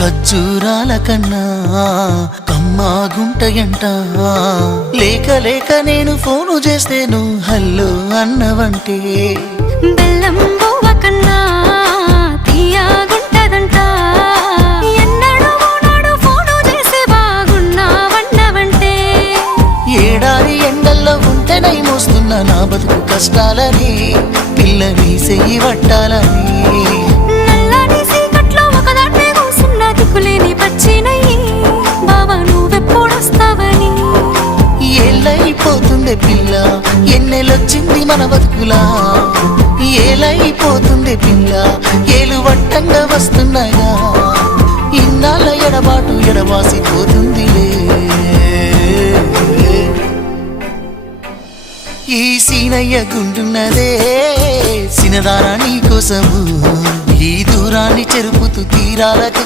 ఖర్జూరాల కన్నా కమ్మాగుంటయంట. లేక లేక నేను ఫోను చేస్తే నువ్వు హల్లో అన్నవంటే బెల్లం బువ్వ కన్నా తీయగుంటదంట. ఎన్నడూ నాడు ఫోను చేసే బాగున్నావన్నవంటే ఏడాది ఎండల్లో ఉంటేనై మోస్తున్న నా బతుకు కష్టాలని పిల్లని చెయ్యి పట్టాలని. నల్లని సీకట్లో ఒకదాన్నే కూసున్న దిక్కులేని పచ్చినయ్యి బావా నువ్వెప్పుడొస్తావని. ఏళ్ళైపోతుండే పిల్ల ఎన్నెలొచ్చింది మన బతుకులా. ఏలైపోతుండే పిల్ల ఏలు వట్టంగా వస్తున్నాగా. ఇన్నాళ్ళ ఎడబాటు ఎడవాసిపోతుందిలే. ఈ సీనయ్య గుండున్నదే సినదారా నీ కోసము. ఈ దూరాన్ని చెరుపుతూ తీరాలకు